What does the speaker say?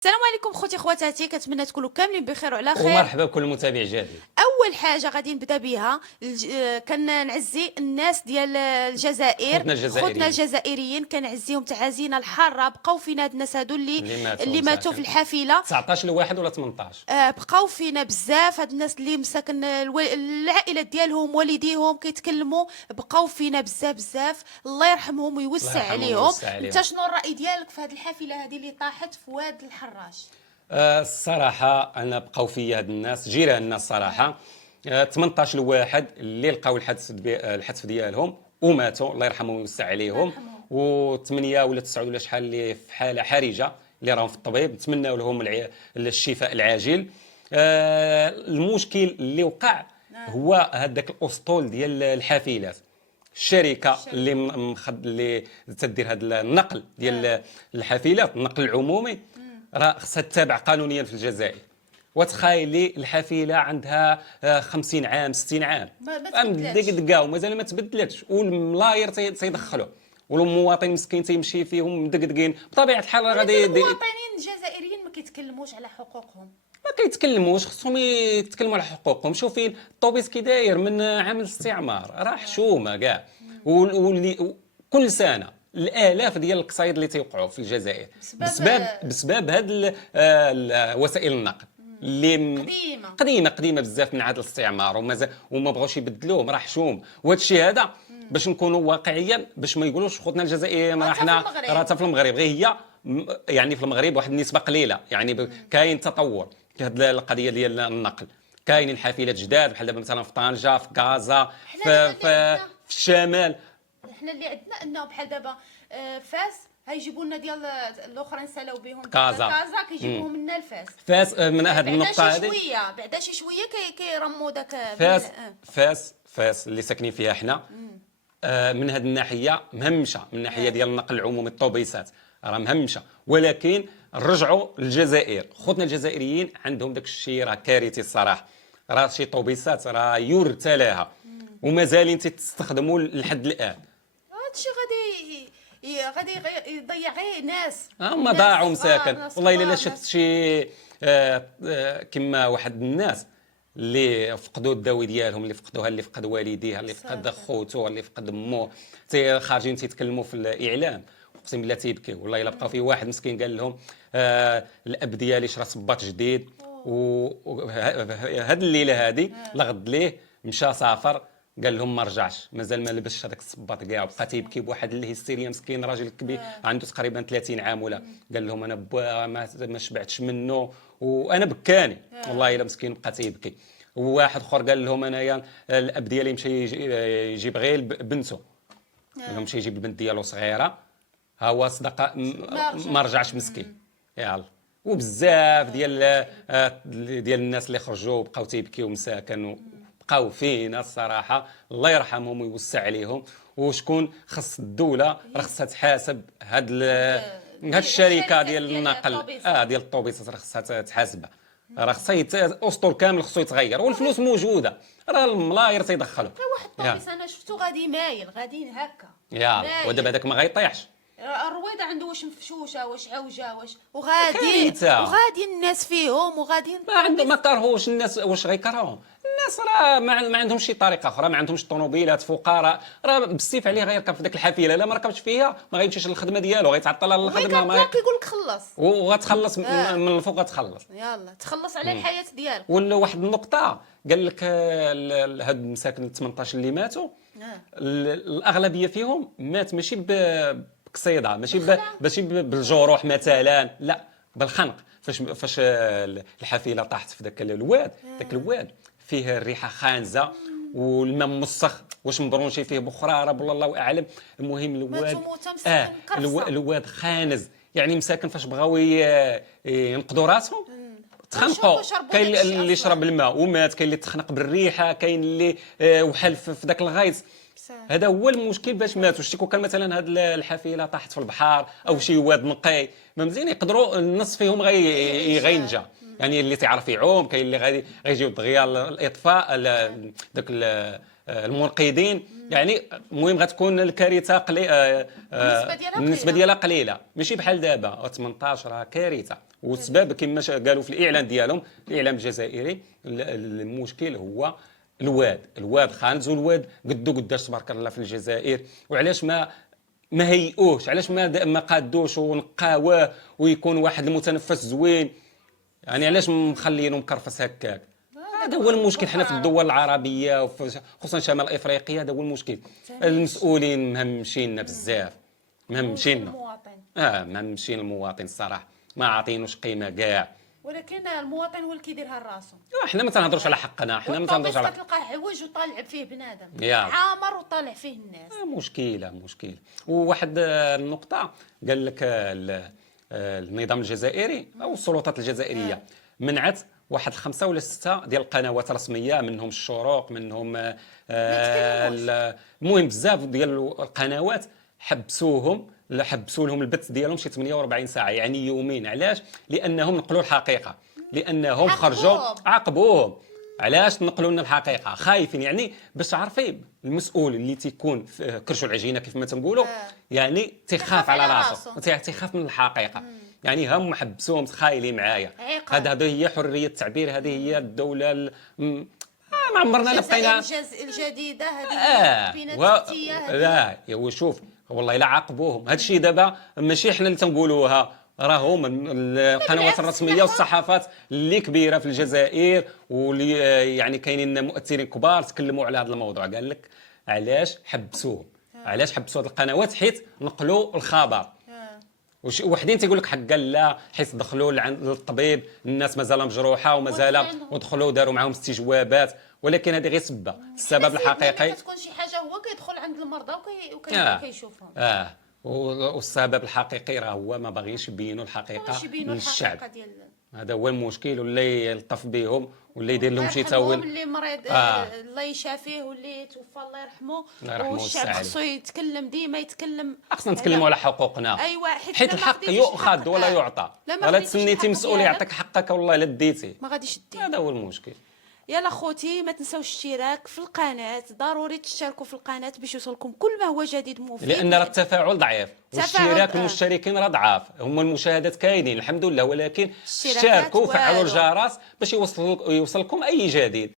السلام عليكم خوتي خواتاتي، كنتمنى تكونوا كاملين بخير وعلى خير. ومرحبا بكل متابع جديد. اول حاجه غادي نبدا بها كنعزي الناس ديال الجزائر، خوتنا الجزائريين. خوتنا الجزائريين كنعزيهم تعازينا الحاره. بقاو فينا هاد الناس هادو اللي ماتوا في الحافله. 19 لواحد ولا 18؟ بقاو فينا بزاف هاد الناس اللي مساكن العائلات ديالهم والديهم كيتكلموا، بقاو فينا بزاف بزاف. الله يرحمهم ويوسع عليهم. انت شنو الراي ديالك في هاد الحافله هذه اللي طاحت في واد الحراش؟ الصراحه انا بقاو فيا هاد الناس جيراننا الصراحه. 18 لواحد اللي لقاو الحتف ديالهم وماتوا، الله يرحمهم ويوسع عليهم. و8 ولا 9 ولا شحال اللي في حاله حرجه اللي راهم في الطبيب، نتمنوا لهم الشفاء العاجل. المشكل اللي وقع هو هذاك الاسطول ديال الحافلات. الشركه اللي تدير هذا النقل ديال الحافلات، النقل العمومي، راه خصها تتابع قانونيا في الجزائر. وتخيلي الحافله عندها 50 عام 60 عام مدقدقاو مازال ما تبدلتش، والملاير تيدخلوا، والمواطن مسكين تيمشي فيهم مدقدقين. بطبيعه الحال غادي المواطنين الجزائريين ما كيتكلموش على حقوقهم، ما كيتكلموش، خصهم يتكلموا على حقوقهم. شوفي الطوبيس كي داير من عام الاستعمار، راه حشومه كاع. واللي كل سنه الالاف ديال القصايد اللي تيوقعوا في الجزائر بسبب هاد وسائل النقل اللي قديمه بزاف من عهد الاستعمار، وما بغاوش يبدلوهم. راه حشوم. وهذا الشيء هذا باش نكونوا واقعيا، باش ما يقولوش خوتنا الجزائريين راه حنا راه حتى في المغرب غير هي، يعني في المغرب واحد النسبه قليله، يعني كاين تطور في هذه القضيه ديال النقل. كاينين حافلات جداد بحال دابا مثلا في طنجه، في كازا، في الشمال. حنا اللي عندنا انه بحال دابا فاس هيجيبوا لنا ديال الاخرين سالاو بهم كازا كيجيبوهم لنا الفاس. من هذه النقطه هذه بعدا شي شويه كيرموا داك فاس اللي ساكنين فيها حنا. من هذه الناحيه مهمشه، من الناحيه ديال النقل العمومي الطوبيسات راه مهمشه، ولكن رجعوا للجزائر. خوتنا الجزائريين عندهم داك الشيء راه كارثي الصراحه. راه شي طوبيسات راه يرثى لها ومازالين تستخدموا لحد الان. هادشي غادي يضيع غير ناس. هما ضاعوا مساكن. والله الا شفت شي كما واحد الناس اللي فقدوا الداوي ديالهم، اللي فقدوها، اللي فقد والديها، اللي فقد خوتو، اللي فقد مو، خارجين تيتكلموا في الاعلام، اقسم بالله تيبكيو. والله الا بقى في واحد مسكين قال لهم الاب ديالي شرا صباط جديد، وهاد الليله هادي لغد ليه مشى سافر، قال لهم ما رجعش، مازال ما لبسش هذاك الصباط كاع، وبقى تيبكي بواحد الهستيريا. مسكين راجل كبير عنده تقريبا 30 عام ولا. قال لهم انا ما شبعتش منه وانا بكاني. والله الا مسكين بقى تيبكي. وواحد اخر قال لهم انايا الاب ديالي مشى يجيب غير بنته، قال لهم مشى يجيب البنت ديالو صغيره، ها هو صدق ما رجعش مسكين. يلا. وبزاف ديال الناس اللي خرجوا وبقاو تيبكيو مساكن، بقاو فينا الصراحه. الله يرحمهم ويوسع عليهم. وشكون خص الدوله راه خصها تحاسب هاد الشركه ديال النقل ديال الطوبيسات، راه خصها تحاسبها. راه خصها الاسطول كامل خصو يتغير، والفلوس موجوده، راه الملاير تيدخلوا. واحد الطوبيس انا شفتو غادي مايل غادي هكا ودابا هذاك ما غيطيحش. الرويضه عنده واش مفشوشه واش عوجه وغادي الناس فيهم وغادي ما كرهوش الناس. واش غيكرهوهم الناس؟ راه ما عندهمش شي طريقه اخرى، ما عندهمش طوموبيلات، فقراء، راه بالسيف عليه غيركب في ديك الحافله. لا ما ركبش فيها ما غيمشيش للخدمه ديالو، غيتعطل على الخدمه. ما كيقول لك خلص وغتخلص من الفوق، غتخلص. يلا تخلص على الحياه ديالك. ولا واحد النقطه قال لك هاد المساكن 18 اللي ماتوا، الاغلبيه فيهم مات ماشي بقصيده، ماشي بالجروح مثلا، لا بالخنق. فاش الحافله طاحت في داك الواد، داك الواد فيه الريحه خانزه والماء مسخ، واش مبرونشي فيه بخراره ولا الله اعلم. المهم الواد خانز، يعني مساكن فاش بغاو ينقضوا راسهم تخنقوا. كاين اللي شرب الماء ومات، كاين اللي تخنق بالريحه، كاين اللي وحل في داك الغيط. هذا هو المشكل باش ماتوا. شتي كان مثلا هاد الحافله طاحت في البحر او شي واد نقي، ما مزيان يقدروا النص فيهم غينجا. يعني اللي تعرف يعوم، كاين اللي غادي غيجيو دغيا الاطفاء داك المنقذين. يعني المهم غتكون الكارثه النسبه ديالها قليله، ماشي بحال دابا 18 راه كارثه. والسبب كما قالوا في الاعلان ديالهم الاعلام الجزائري المشكل هو الواد خانز، والواد قدو قداش تبارك الله في الجزائر، وعلاش ما هيئوش، علاش ما قادوش ونقاوه ويكون واحد المتنفس زوين، يعني علاش مخلينه مكرفس هكاك؟ هذا هو المشكل. حنا في الدول العربيه خصوصا شمال افريقيا هذا هو المشكل. المسؤولين مهمشيننا بزاف، مهمشيننا مهمشين المواطن الصراحه، ما عاطينوش قيمه كاع. ولكن المواطن هو اللي كيديرها لراسو. حنا ما تنهضروش على حقنا، حنا ما تنهضروش على تلقاه عوج وطالع فيه بنادم يا. عامر وطالع فيه الناس. مشكله. وواحد النقطه قال لك النظام الجزائري او السلطات الجزائريه منعت واحد 5 ولا 6 ديال القنوات الرسميه، منهم الشروق، منهم المهم بزاف ديال القنوات حبسوا لهم البث ديالهم شي 48 ساعه، يعني يومين. علاش؟ لانهم نقلوا الحقيقه، لانهم خرجوا عاقبوهم. علاش نقلوا لنا الحقيقه؟ خايفين، يعني باش تعرفي المسؤول اللي تيكون في كرشو العجينه كيف ما تنقولوا، يعني تيخاف على راسه، تيخاف من الحقيقه. يعني هم حبسوهم خايلين معايا. هذه هي حريه التعبير، هذه هي الدوله ما عمرنا لقينا الجديده هذه بينات لا وشوف والله الا عاقبوهم. هذا الشيء دابا ماشي حنا اللي تنقولوها، راهم القنوات الرسميه والصحافات اللي كبيره في الجزائر واللي يعني كاينين مؤثرين كبار تكلموا على هذا الموضوع. قال لك علاش حبسوهم، علاش حبسوا هذه القنوات؟ حيت نقلوا الخبر. وحدين تيقول لك حق لا، حيت دخلوا للطبيب الناس مازال مجروحه ومازال ودخلوا داروا معهم استجوابات، ولكن هذه غير سبه. السبب الحقيقي تكون شي حاجه هو كيدخل عند المرضى وكيشوفهم. والسبب الحقيقي راه هو ما باغيش يبينوا الحقيقه للشعب. هذا هو المشكل، واللي يلطف بهم واللي يدير لهم شي تاويل. اللي مريض الله يشافيه واللي توفى الله يرحمه. والشعب خصو يتكلم، ديما يتكلم. خصنا نتكلموا على حقوقنا. ايوا حيت الحق يؤخذ ولا يعطى. ولا تسنيتي مسؤول يعطيك حقك والله الا ديتي ما غاديش دير. هذا هو المشكل. يلا خوتي ما تنساوش الاشتراك في القناه، ضروري تشتركوا في القناه باش يوصلكم كل ما هو جديد مفيد، لان راه التفاعل ضعيف والاشتراك المشتركين راه ضعاف. هما المشاهدات كاينين الحمد لله، ولكن اشتركوا وفعلوا الجرس باش يوصلكم اي جديد.